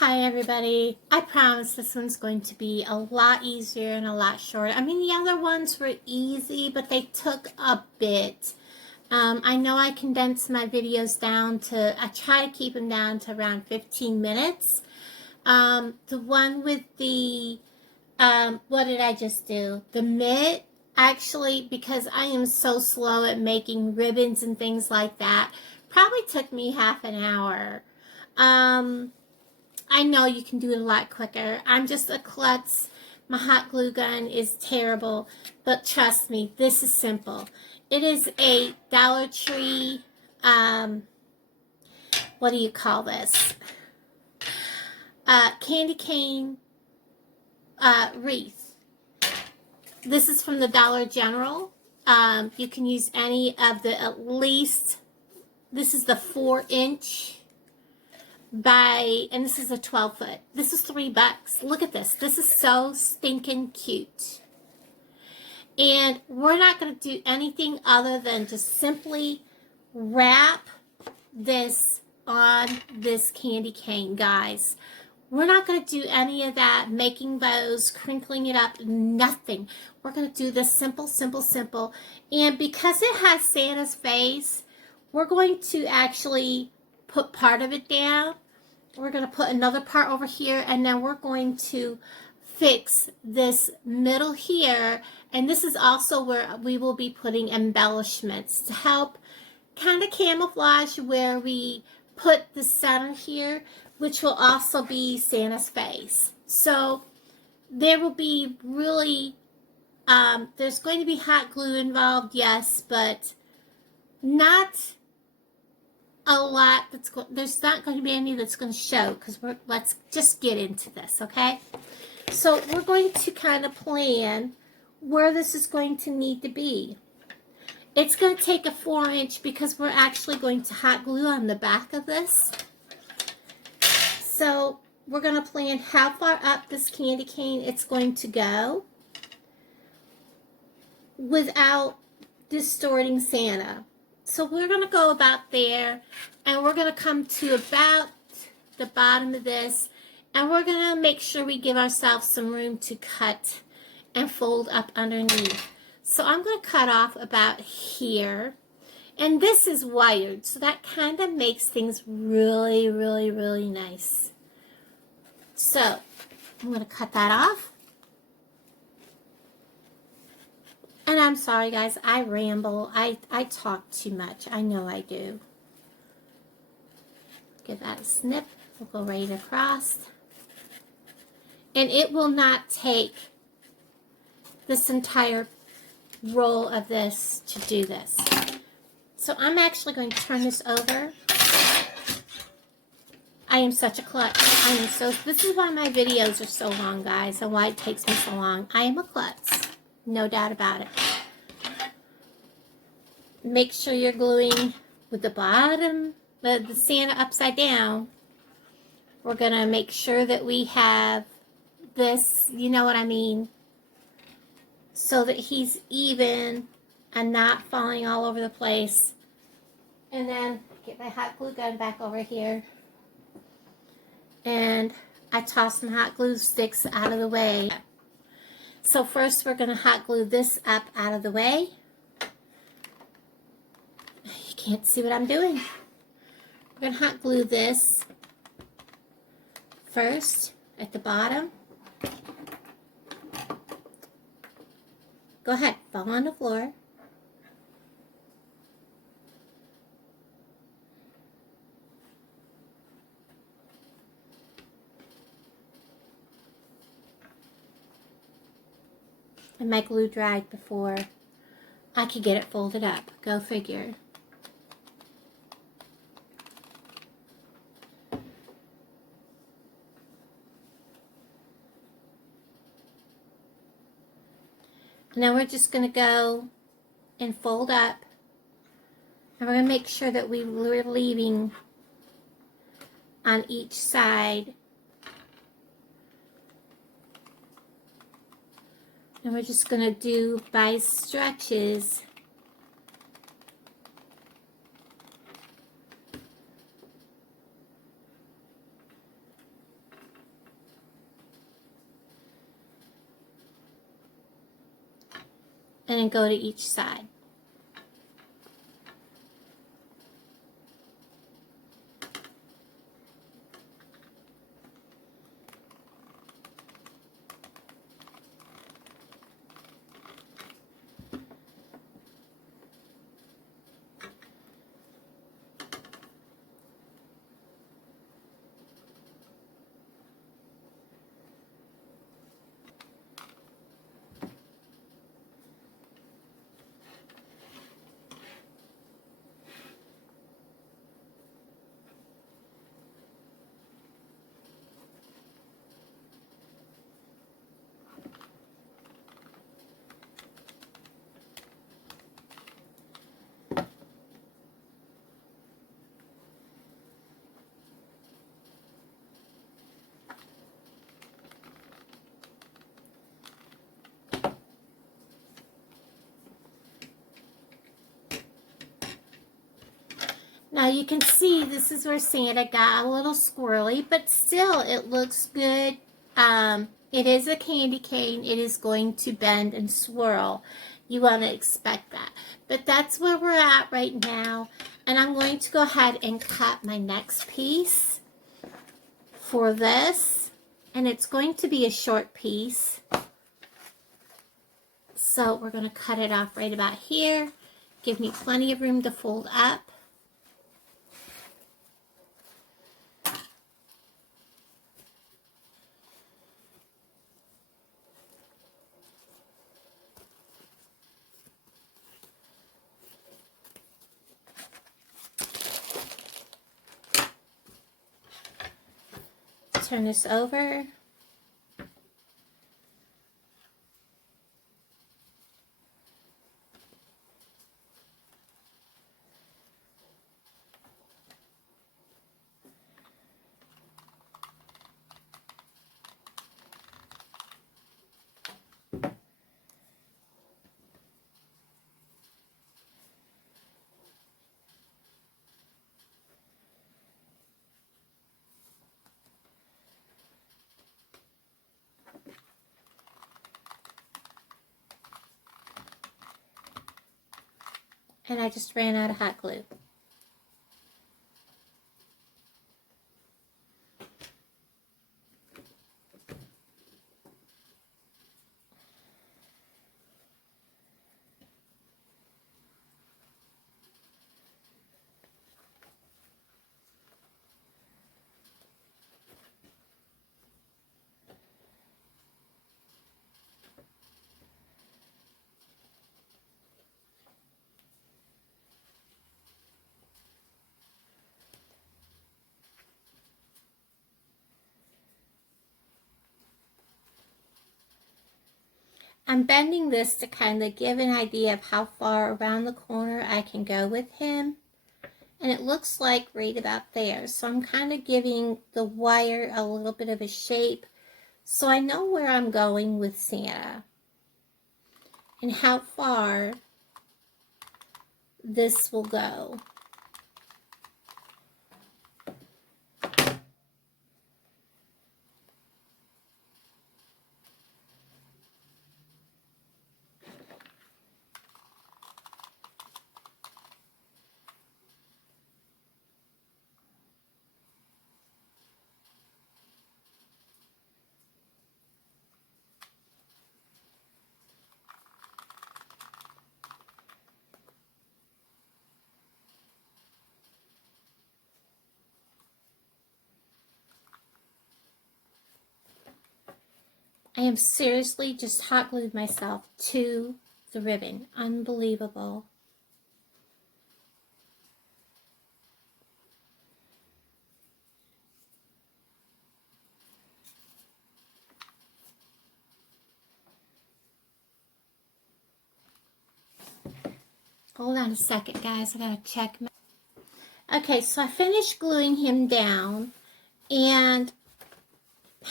Hi everybody. I promise this one's going to be a lot easier and a lot shorter. I mean, the other ones were easy, but they took a bit. I know I condensed my videos down to, I try to keep them down to around 15 minutes. The one with the, what did I just do? The mitt, actually, because I am so slow at making ribbons and things like that, probably took me half an hour. I know you can do it a lot quicker. I'm just a klutz. My hot glue gun is terrible, but trust me, this is simple. It is a Dollar Tree, what do you call this? Candy cane wreath. This is from the Dollar General. You can use any of the at least, this is the 4-inch. And this is a 12-foot. This is $3. Look at this. This is so stinking cute. And we're not going to do anything other than just simply wrap this on this candy cane, guys. We're not going to do any of that, making bows, crinkling it up, nothing. We're going to do this simple, simple, simple. And because it has Santa's face, we're going to actually put part of it down. We're going to put another part over here, and then we're going to fix this middle here. And this is also where we will be putting embellishments to help kind of camouflage where we put the center here, which will also be Santa's face. So there will be really, there's going to be hot glue involved, yes, but not a lot there's not going to be any that's going to show, because let's just get into this, okay? So we're going to kind of plan where this is going to need to be. It's going to take a 4-inch because we're actually going to hot glue on the back of this. So we're going to plan how far up this candy cane it's going to go without distorting Santa. So we're going to go about there, and we're going to come to about the bottom of this, and we're going to make sure we give ourselves some room to cut and fold up underneath. So I'm going to cut off about here, and this is wired, so that kind of makes things really, really, really nice. So I'm going to cut that off. And I'm sorry, guys, I ramble. I talk too much. I know I do. Give that a snip. We'll go right across. And it will not take this entire roll of this to do this. So I'm actually going to turn this over. I am such a klutz. This is why my videos are so long, guys, and why it takes me so long. I am a klutz. No doubt about it. Make sure you're gluing with the bottom, the Santa upside down. We're going to make sure that we have this, you know what I mean, so that he's even and not falling all over the place. And then get my hot glue gun back over here. And I toss my hot glue sticks out of the way. So first we're going to hot glue this up out of the way. You can't see what I'm doing. We're going to hot glue this first at the bottom. Go ahead, fall on the floor. And my glue dried before I could get it folded up. Go figure. Now we're just going to go and fold up. And we're going to make sure that we're leaving on each side. And we're just going to do by stretches. and then go to each side. Now you can see this is where Santa got a little squirrely, but still it looks good. It is a candy cane. It is going to bend and swirl. You want to expect that. But that's where we're at right now. And I'm going to go ahead and cut my next piece for this. And it's going to be a short piece. So we're going to cut it off right about here. Give me plenty of room to fold up. Turn this over. And I just ran out of hot glue. I'm bending this to kind of give an idea of how far around the corner I can go with him. And it looks like right about there. So I'm kind of giving the wire a little bit of a shape so I know where I'm going with Santa and how far this will go. I am seriously just hot glued myself to the ribbon. Unbelievable. Hold on a second, guys. I gotta check. Okay, so I finished gluing him down, and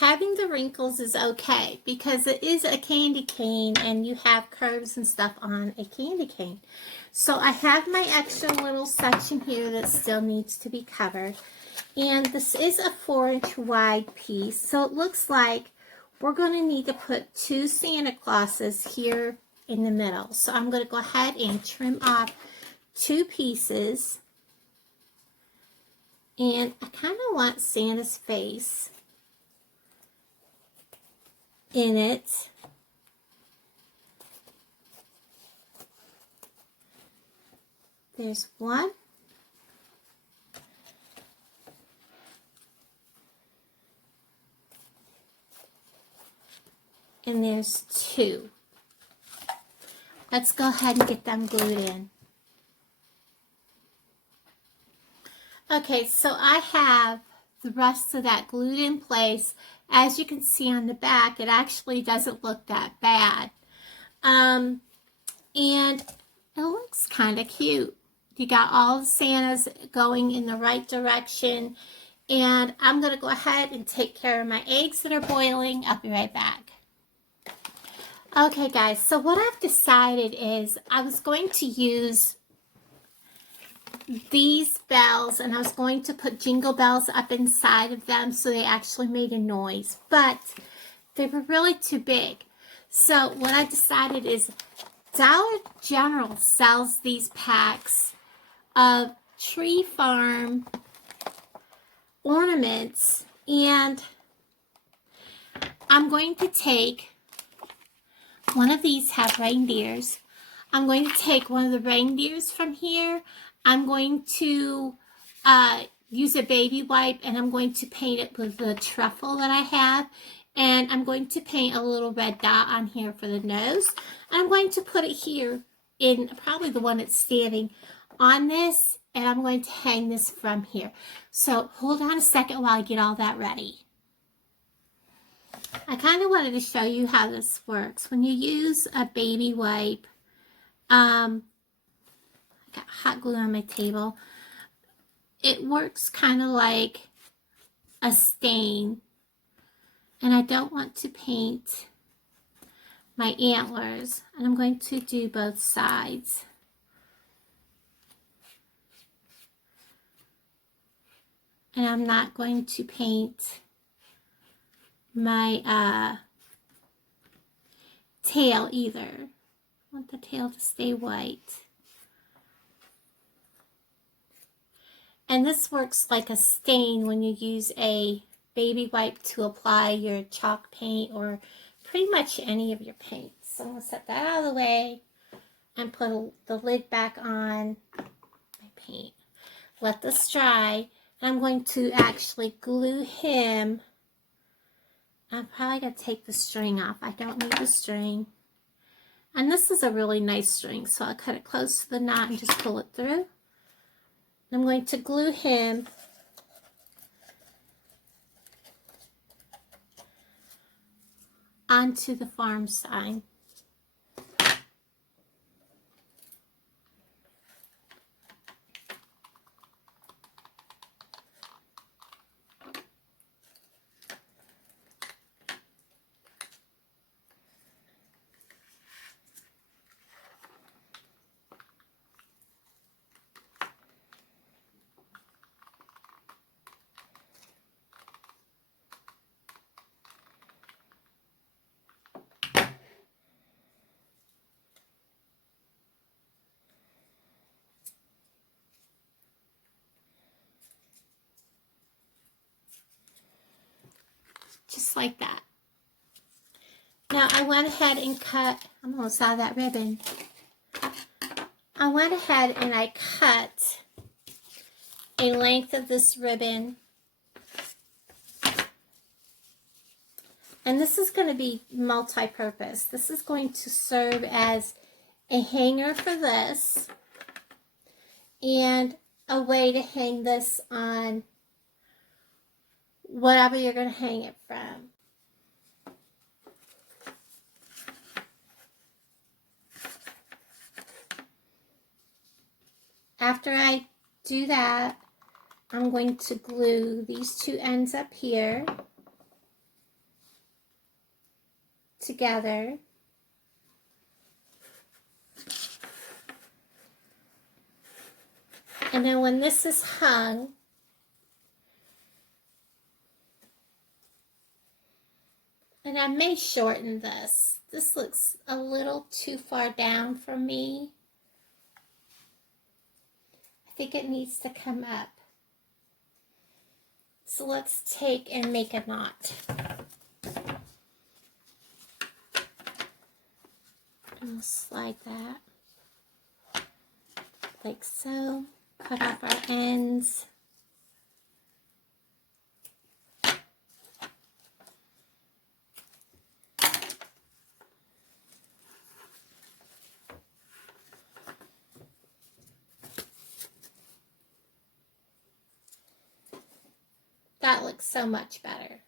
having the wrinkles is okay because it is a candy cane and you have curves and stuff on a candy cane. So I have my extra little section here that still needs to be covered. And this is a 4-inch wide piece. So it looks like we're going to need to put 2 Santa Clauses here in the middle. So I'm going to go ahead and trim off 2 pieces. And I kind of want Santa's face in it. There's one. And there's 2. Let's go ahead and get them glued in. Okay, so I have the rest of that glued in place. As you can see on the back, it actually doesn't look that bad. And it looks kind of cute. You got all the Santas going in the right direction. And I'm going to go ahead and take care of my eggs that are boiling. I'll be right back. Okay, guys, so what I've decided is I was going to use these bells, and I was going to put jingle bells up inside of them so they actually made a noise, but they were really too big. So what I decided is Dollar General sells these packs of Tree Farm ornaments, and I'm going to take one of these have reindeers. I'm going to take one of the reindeers from here. I'm going to use a baby wipe, and I'm going to paint it with the truffle that I have. And I'm going to paint a little red dot on here for the nose. And I'm going to put it here in probably the one that's standing on this. And I'm going to hang this from here. So hold on a second while I get all that ready. I kind of wanted to show you how this works. When you use a baby wipe, I got hot glue on my table. It works kind of like a stain. And I don't want to paint my antlers. And I'm going to do both sides. And I'm not going to paint my tail either. I want the tail to stay white. And this works like a stain when you use a baby wipe to apply your chalk paint or pretty much any of your paints. So I'm going to set that out of the way and put the lid back on my paint. Let this dry. And I'm going to actually glue him. I'm probably going to take the string off. I don't need the string. And this is a really nice string, so I'll cut it close to the knot and just pull it through. I'm going to glue him onto the farm sign. Just like that. Now I went ahead and cut, I'm almost out of that ribbon. I went ahead and I cut a length of this ribbon. And this is going to be multi-purpose. This is going to serve as a hanger for this and a way to hang this on whatever you're going to hang it from. After I do that, I'm going to glue these 2 ends up here together. And then when this is hung, And I may shorten this. This looks a little too far down for me. I think it needs to come up. So let's take and make a knot. And we'll slide that like so. Cut off our ends. That looks so much better.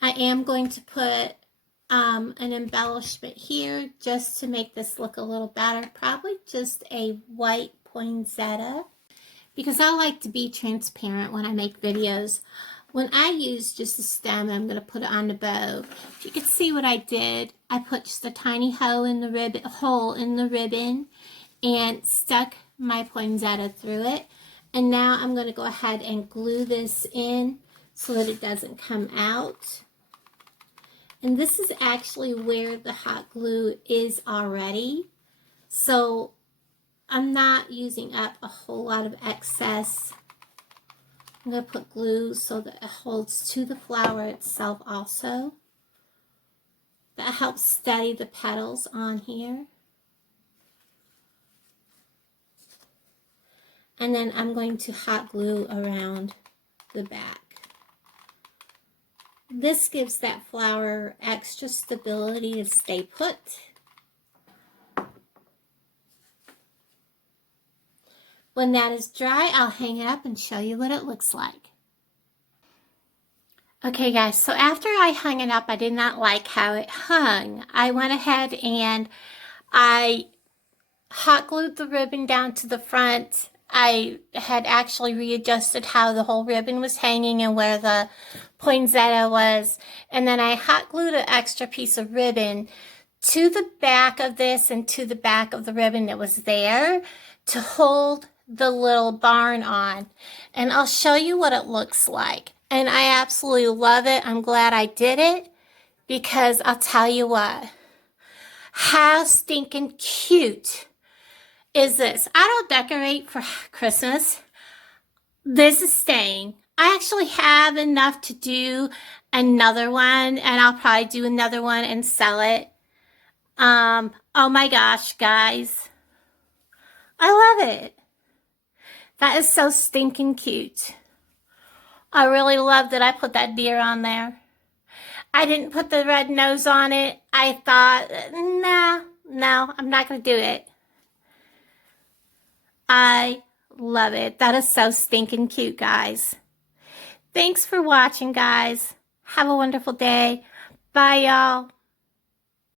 I am going to put an embellishment here just to make this look a little better. Probably just a white poinsettia, because I like to be transparent when I make videos. When I use just a stem, I'm going to put it on the bow. If you can see what I did, I put just a tiny hole in the ribbon and stuck my poinsettia through it. And now I'm going to go ahead and glue this in so that it doesn't come out. And this is actually where the hot glue is already. So I'm not using up a whole lot of excess. I'm going to put glue so that it holds to the flower itself also. That helps steady the petals on here. And then I'm going to hot glue around the back. This gives that flower extra stability to stay put. When that is dry, I'll hang it up and show you what it looks like. Okay guys, so after I hung it up, I did not like how it hung. I went ahead and I hot glued the ribbon down to the front. I had actually readjusted how the whole ribbon was hanging and where the poinsettia was. And then I hot glued an extra piece of ribbon to the back of this and to the back of the ribbon that was there to hold the little barn on. And I'll show you what it looks like. And I absolutely love it. I'm glad I did it, because I'll tell you what, how stinking cute is this? I don't decorate for Christmas. This is staying. I actually have enough to do another one, and I'll probably do another one and sell it. Oh my gosh, guys. I love it. That is so stinking cute. I really love that I put that deer on there. I didn't put the red nose on it. I thought, no, I'm not going to do it. I love it. That is so stinking cute, guys. Thanks for watching, guys. Have a wonderful day. Bye, y'all.